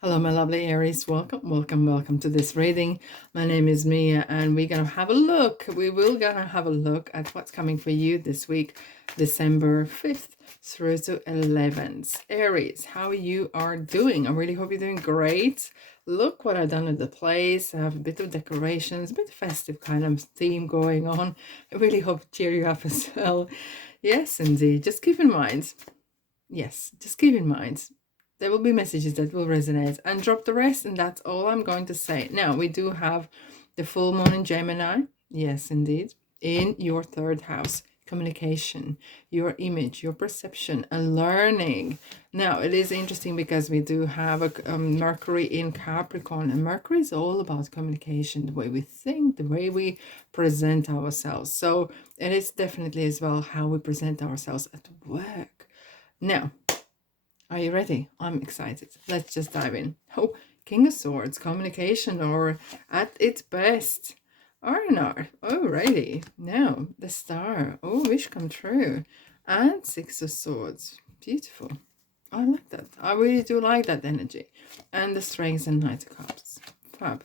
Hello, my lovely Aries. Welcome to this reading. My name is Mia, and we're gonna have a look. We will gonna have a look at what's coming for you this week, December 5th through to 11th. Aries, how you are doing? I really hope you're doing great. Look what I've done at the place. I have a bit of decorations, a bit festive kind of theme going on. I really hope to cheer you up as well. Yes, indeed. Just keep in mind there will be messages that will resonate, and drop the rest, and that's all I'm going to say. Now, we do have the full moon in Gemini. Yes, indeed. In your third house, communication, your image, your perception, and learning. Now, it is interesting because we do have a Mercury in Capricorn, and Mercury is all about communication, the way we think, the way we present ourselves. So it is definitely as well how we present ourselves at work. Now, are you ready? I'm excited. Let's just dive in. Oh, King of Swords, communication, or at its best. R&R. Alrighty. Now, the Star. Oh, wish come true. And Six of Swords. Beautiful. I like that. I really do like that energy. And the Strength and Knight of Cups. Fab.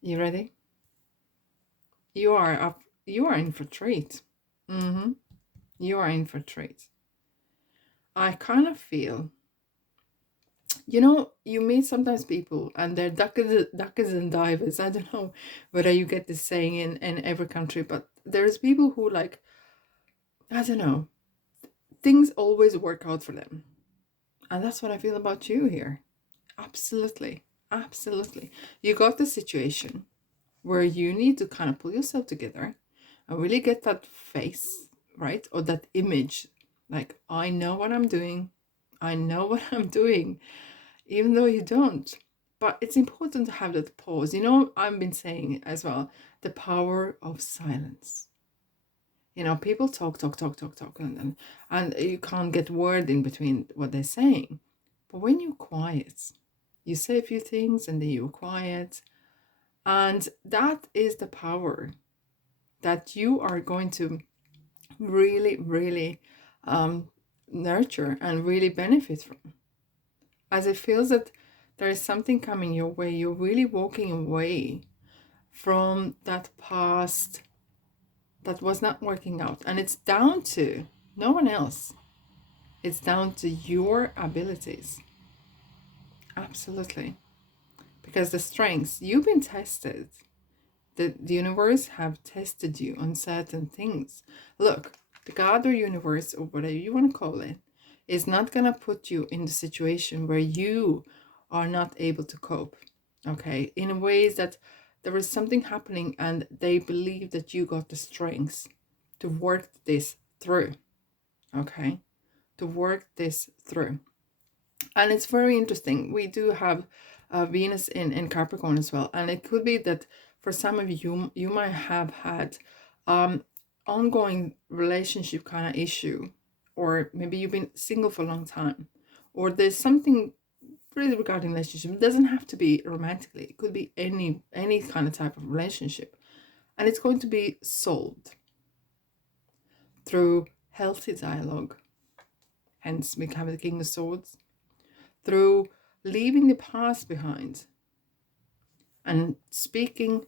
You ready? You are up. You are in for treat. You are in for treat. I kind of feel, you meet sometimes people and they're duckers and divers. I don't know whether you get this saying in every country, but there's people who, like, I don't know, things always work out for them. And that's what I feel about you here. Absolutely. Absolutely. You got the situation where you need to kind of pull yourself together and really get that face, right? Or that image. Like, I know what I'm doing. I know what I'm doing, even though you don't. But it's important to have that pause. I've been saying as well, the power of silence. People talk, and you can't get word in between what they're saying. But when you're quiet, you say a few things and then you're quiet. And that is the power that you are going to really, really nurture and really benefit from. As it feels that there is something coming your way, you're really walking away from that past that was not working out. And it's down to no one else. It's down to your abilities. Absolutely. Because the strengths, you've been tested. The universe have tested you on certain things. Look, the God or universe, or whatever you want to call it, is not going to put you in the situation where you are not able to cope. Okay? In ways that there is something happening and they believe that you got the strength to work this through. Okay? To work this through. And it's very interesting. We do have Venus in Capricorn as well. And it could be that for some of you, you might have had ongoing relationship kind of issue, or maybe you've been single for a long time, or there's something really regarding relationship. It doesn't have to be romantically. It could be any kind of type of relationship. And it's going to be solved through healthy dialogue. Hence, we have the King of Swords. Through leaving the past behind and speaking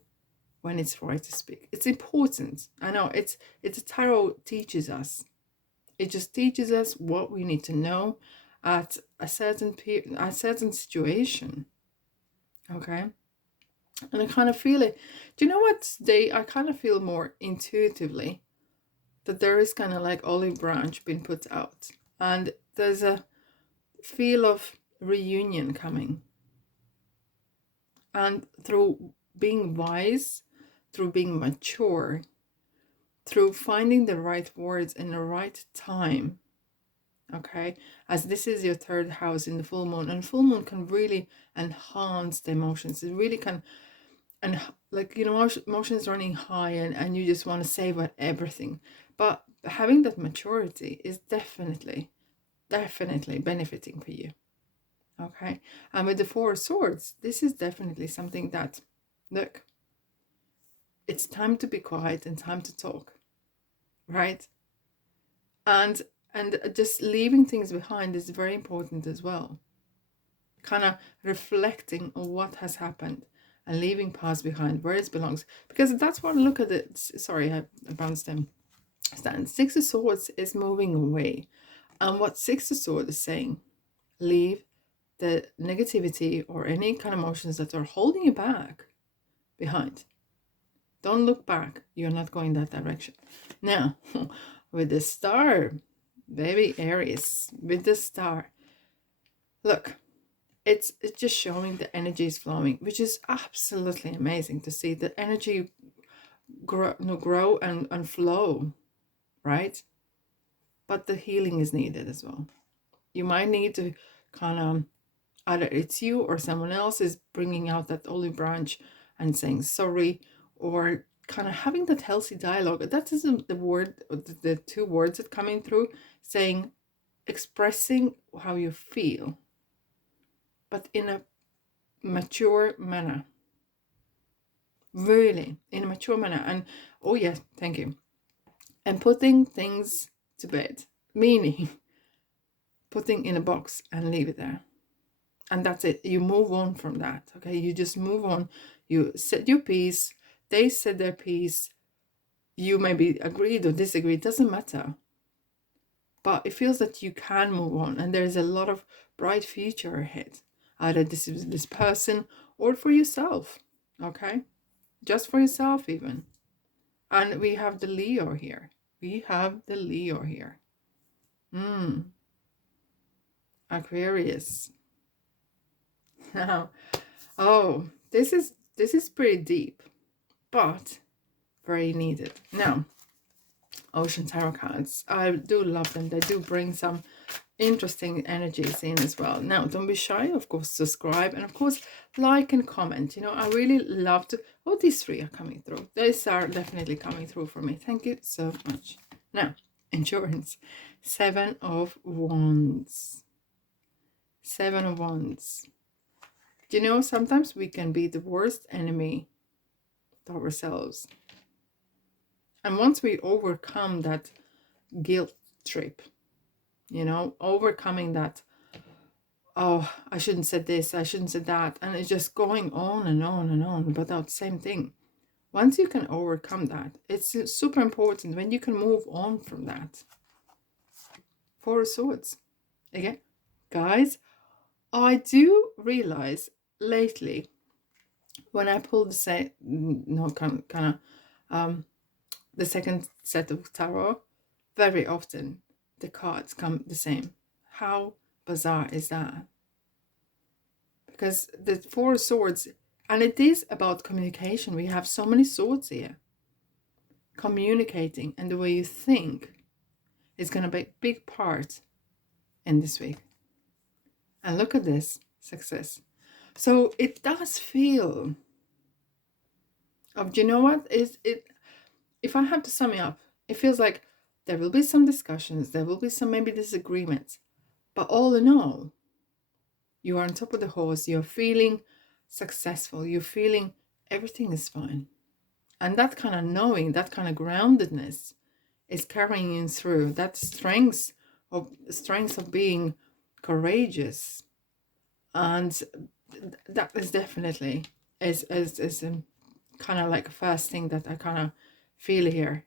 when it's right to speak. It's important. I know it's a tarot teaches us. It just teaches us what we need to know at a certain situation. Okay? And I kind of feel it. Do you know what today I kind of feel more intuitively that there is kind of like olive branch being put out, and there's a feel of reunion coming. And through being wise, through being mature, through finding the right words in the right time, okay, as this is your third house in the full moon, and full moon can really enhance the emotions. It really can, and like, emotions running high, and you just want to savor everything. But having that maturity is definitely benefiting for you. Okay, and with the Four of Swords, this is definitely something that, look, it's time to be quiet and time to talk, right? And just leaving things behind is very important as well. kind of reflecting on what has happened and leaving past behind where it belongs. Because that's what, look at it. Sorry, I bounced them. Stand. Six of Swords is moving away. And what Six of Swords is saying, leave the negativity or any kind of emotions that are holding you back behind. Don't look back. You're not going that direction. Now, with the star, baby Aries, with the star, look, it's just showing the energy is flowing, which is absolutely amazing to see the energy grow and flow, right? But the healing is needed as well. You might need to kind of, either it's you or someone else is bringing out that olive branch and saying sorry, or kind of having that healthy dialogue. That is the word, the two words that coming through, saying, expressing how you feel, but in a mature manner. Really, in a mature manner. And oh yes, thank you. And putting things to bed, meaning putting in a box and leave it there. And that's it. You move on from that. Okay, you just move on. You said your piece, they said their piece. You maybe agreed or disagreed, doesn't matter. But it feels that you can move on, and there's a lot of bright future ahead. Either this is this person or for yourself. Okay, just for yourself even. And we have the Leo here. We have the Leo here. Aquarius. Now, oh, this is pretty deep, but very needed. Now, Ocean Tarot cards, I do love them. They do bring some interesting energies in as well. Now, don't be shy, of course, subscribe, and of course like and comment. You know, I really love to, oh, these three are coming through. These are definitely coming through for me. Thank you so much. Now, endurance. 7 of Wands. 7 of Wands. You know, sometimes we can be the worst enemy to ourselves. And once we overcome that guilt trip, you know, overcoming that, oh, I shouldn't say this, I shouldn't say that, and it's just going on and on and on about the same thing. Once you can overcome that, it's super important when you can move on from that. 4 of Swords. Again, guys, I do realize lately when I pull the the second set of tarot, very often the cards come the same. How bizarre is that? Because the 4 of Swords, and it is about communication. We have so many swords here. Communicating and the way you think is going to be a big part in this week. And look at this, success. So it does feel of, you know what, is it, if I have to sum it up, it feels like there will be some discussions, there will be some maybe disagreements, but all in all, you are on top of the horse, you're feeling successful, you're feeling everything is fine. And that kind of knowing, that kind of groundedness is carrying you through. That strength of being courageous. And that is definitely is kind of like a first thing that I kind of feel here.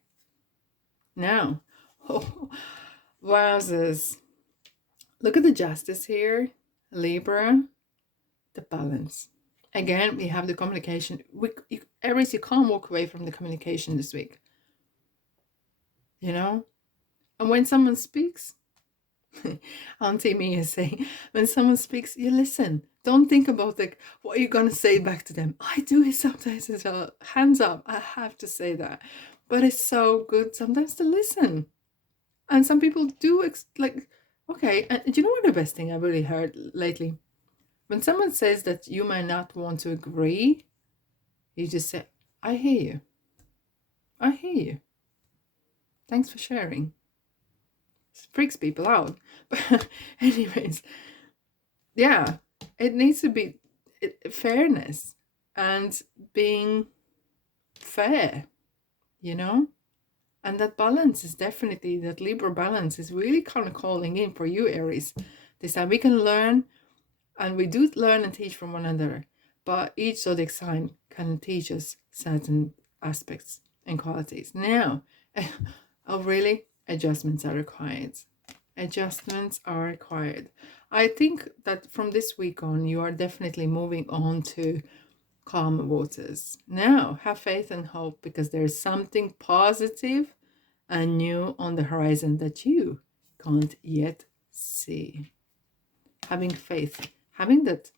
Now, oh, wowzers. Look at the justice here. Libra, the balance. Again, we have the communication. Aries, you can't walk away from the communication this week. You know? And when someone speaks, Auntie Mia is saying, when someone speaks, you listen. Don't think about like what you're gonna say back to them. I do it sometimes as well. Hands up, I have to say that. But it's so good sometimes to listen. And some people do like, okay, and you know what the best thing I really heard lately? When someone says that you may not want to agree, you just say, I hear you. I hear you. Thanks for sharing. It freaks people out. But anyways, yeah, it needs to be fairness and being fair, you know? And that balance is definitely, that Libra balance is really kind of calling in for you, Aries. This time we can learn And we do learn and teach from one another, but each zodiac sign can teach us certain aspects and qualities. Now, oh, really? Adjustments are required. Adjustments are required. I think that from this week on, you are definitely moving on to calmer waters. Now, have faith and hope, because there is something positive and new on the horizon that you can't yet see. Having faith, having that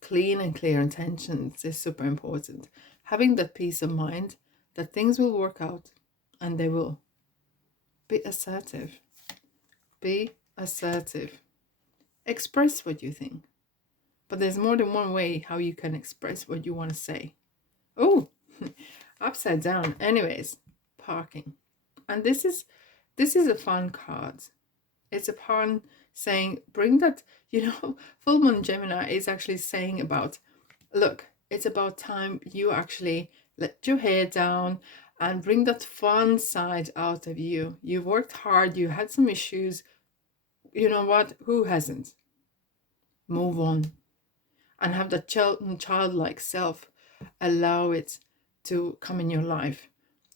clean and clear intentions is super important. Having that peace of mind that things will work out and they will. Be assertive. Be assertive. Express what you think. But there's more than one way how you can express what you want to say. Oh, upside down. Anyways, parking. And this is a fun card. It's a fun saying, bring that, full moon Gemini is actually saying about, look, it's about time you actually let your hair down and bring that fun side out of you. You worked hard, you had some issues. You know what? Who hasn't? Move on and have that childlike self. Allow it to come in your life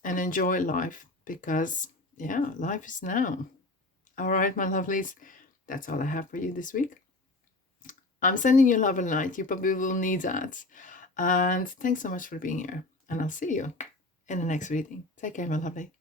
and enjoy life, because, yeah, life is now. All right, my lovelies, that's all I have for you this week. I'm sending you love and light. You probably will need that. And thanks so much for being here. And I'll see you in the next reading. Take care, my lovely.